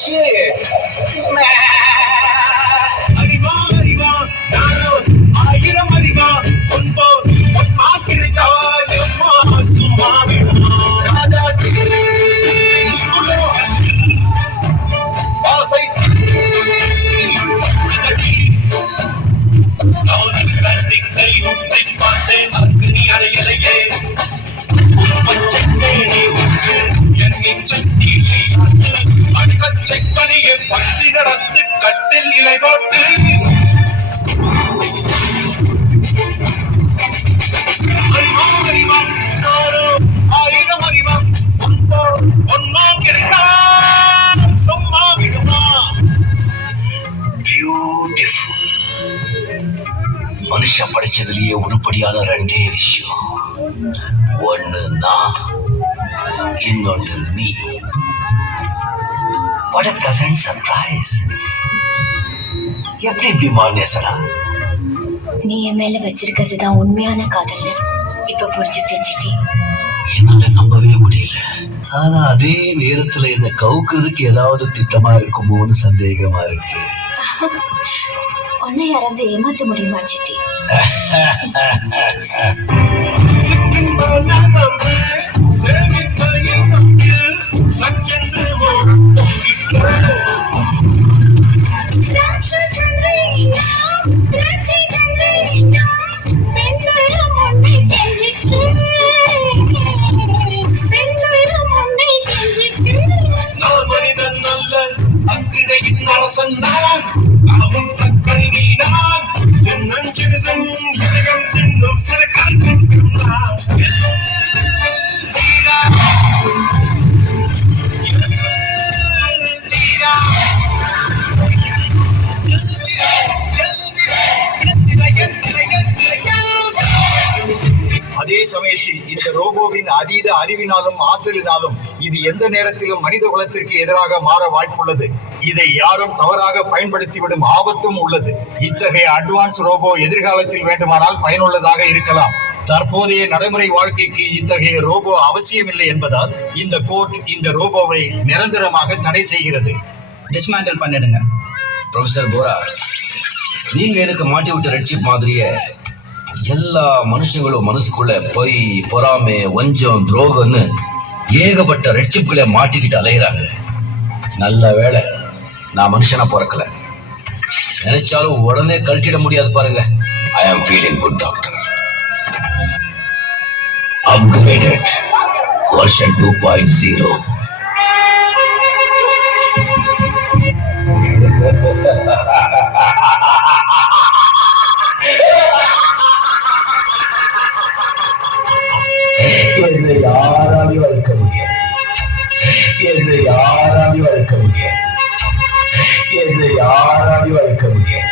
shit. அறிவா அறிவா நானோ ஆயிரம் அறிவா உன்போ உன்மா கிடைக்காயம்மா சும்மா ராஜா ஆசை பார்த்தேன் அங்கு நீ அடையலையே கட்டில் இலை போட்டு ஆயிரம் அறிவாம் ஒன்னா கிடைத்தா சும்மா விடுமா. பியூட்டிஃபுல். மனுஷன் படிச்சதுலயே உருப்படியான ரெண்டே விஷயம், ஒன்னு நான், இன்னொன்னு நீ. What a pleasant surprise. எப்படி இப்படி மாறினேசரா? நீ என் மேல வச்சிருக்கிறது தான் உண்மையான காதல் இப்ப புரிஞ்சுக்கிட்டேன் சிட்டி. என்னால நம்பவே முடியல. ஆனா அதே நேரத்துல இந்த கவுக்குறதுக்கு ஏதாவது திட்டமா இருக்குமோன்னு சந்தேகமா இருக்கு. உன்னை யாராவது ஏமாத்த முடியுமா சிட்டி? அதே சமயத்தில் இந்த ரோபோவின் அதீத அறிவினாலும் ஆற்றலினாலும் இது எந்த நேரத்திலும் மனித குலத்திற்கு எதிராக மாற வாய்ப்புள்ளது. இதை யாரும் தவறாக பயன்படுத்திவிடும் ஆபத்தும் உள்ளது. இத்தகைய அட்வான்ஸ் ரோபோ எதிர்காலத்தில் வேண்டுமானால் பயனுள்ளதாக இருக்கலாம். தற்போதைய நடைமுறை வாழ்க்கைக்கு இத்தகைய ரோபோ அவசியமில்லை என்பதால் இந்த கோர்ட் இந்த ரோபோவை நிரந்தரமாக தடை செய்கிறது. டிஸ்மேண்டில் பண்ணிடுங்க. ப்ரொஃபசர் போரா, நீங்க எனக்கு மாட்டி விட்ட ரெட்ஷிப் மாதிரியே எல்லா மனுஷங்களும் மனசுக்குள்ள பொய், பொறாமை, வஞ்சம், துரோகம்னு ஏகப்பட்ட ரெட்ஷிப்களை மாட்டிக்கிட்டு அலையிறாங்க. நல்ல வேளை நான் மனுஷனா பிறக்கல. நினைச்சாலும் உடனே கழட்டிட முடியாது பாருங்க. ஐ ஆம் feeling good doctor. Upgraded version 2.0. என்னை யாராலையும் அழைக்க முடியாது. என்னை யாராலையும் அழைக்க முடியாது. என்னை யாராலையும் அழைக்க முடியாது.